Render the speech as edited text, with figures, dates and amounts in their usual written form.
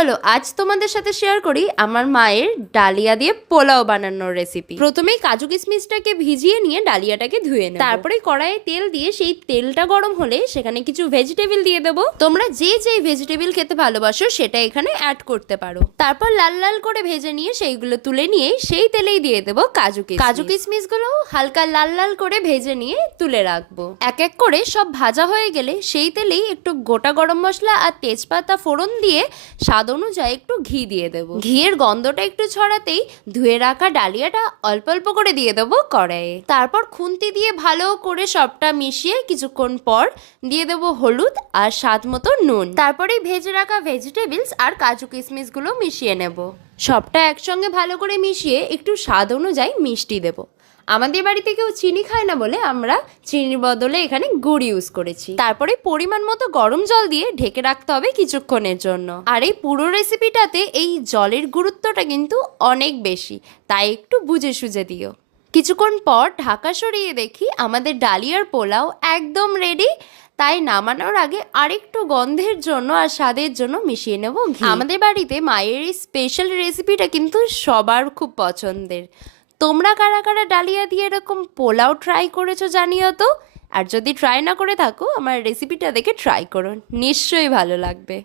চলো আজ তোমাদের সাথে শেয়ার করি আমার মায়ের ডালিয়া দিয়ে পোলাও বানানোর রেসিপি। প্রথমেই কাজু কিশমিশটাকে ভিজিয়ে নিয়ে ডালিয়াটাকে ধুয়ে নেব। তারপরে কড়াইয়ে তেল দিয়ে সেই তেলটা গরম হলে সেখানে কিছু ভেজিটেবল দিয়ে দেবো। তোমরা যে যে ভেজিটেবল খেতে ভালোবাসো সেটা এখানে অ্যাড করতে পারো। তারপর লাল লাল করে ভেজে নিয়ে সেইগুলো তুলে নিয়ে সেই তেলেই দিয়ে দেবো কাজু কিশমিশ গুলো হালকা লাল লাল করে ভেজে নিয়ে তুলে রাখবো। এক এক করে সব ভাজা হয়ে গেলে সেই তেলেই একটু গোটা গরম মশলা আর তেজপাতা ফোড়ন দিয়ে স্বাদ অনুযায়ী একটু ঘি দিয়ে দেবো। ঘিয়ের গন্ধটা একটু ছড়াতেই ধুয়ে রাখা ডালিয়াটা অল্প অল্প করে দিয়ে দেবো কড়াইয়ে। তারপর খুন্তি দিয়ে ভালো করে সবটা মিশিয়ে কিছুক্ষণ পর দিয়ে দেবো হলুদ আর স্বাদ মতো নুন। তারপরে ভেজে রাখা ভেজিটেবলস আর কাজু কিশমিশ গুলো মিশিয়ে নেব। সবটা একসঙ্গে ভালো করে মিশিয়ে একটু স্বাদ অনুযায়ী মিষ্টি দেবো। আমাদের বাড়িতে কেউ চিনি খায় না বলে আমরা চিনির বদলে এখানে গুড় ইউজ করেছি। তারপরে পরিমাণ মতো গরম জল দিয়ে ঢেকে রাখতে হবে কিছুক্ষণের জন্য। আর এই পুরো রেসিপিটাতে এই জলের গুরুত্বটা কিন্তু অনেক বেশি, তাই একটু বুঝে সুঝে দিও। কিছুক্ষণ পর ঢাকা সরিয়ে দেখি আমাদের ডালিয়ার পোলাও একদম রেডি। তাই নামানোর আগে আরেকটু গন্ধের জন্য আর স্বাদের জন্য মিশিয়ে নেব ঘি। আমাদের বাড়িতে মায়ের এই স্পেশাল রেসিপিটা কিন্তু সবার খুব পছন্দের। তোমরা কারা কারা ডালিয়া দিয়ে এরকম পোলাও ট্রাই করেছো জানিও তো। আর যদি ট্রাই না করে থাকো আমার রেসিপিটা দেখে ট্রাই করো, নিশ্চয়ই ভালো লাগবে।